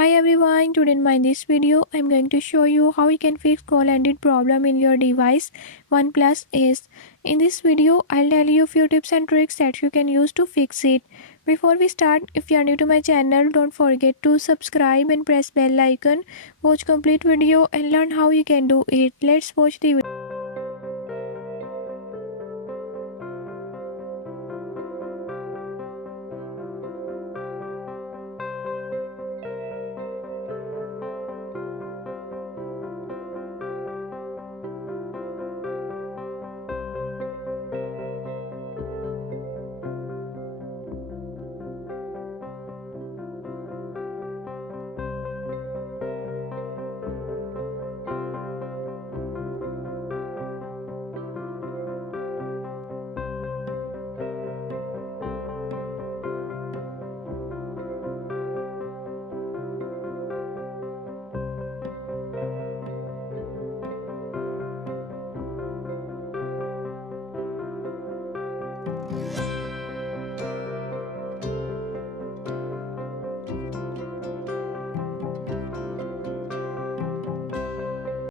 Hi everyone, today in this video I'm going to show you how you can fix call ended problem in your device OnePlus Ace. In this video I'll tell you a few tips and tricks that you can use to fix it. Before we start, if you are new to my channel, don't forget to subscribe and press bell icon. Watch complete video and learn how you can do it. Let's watch the video.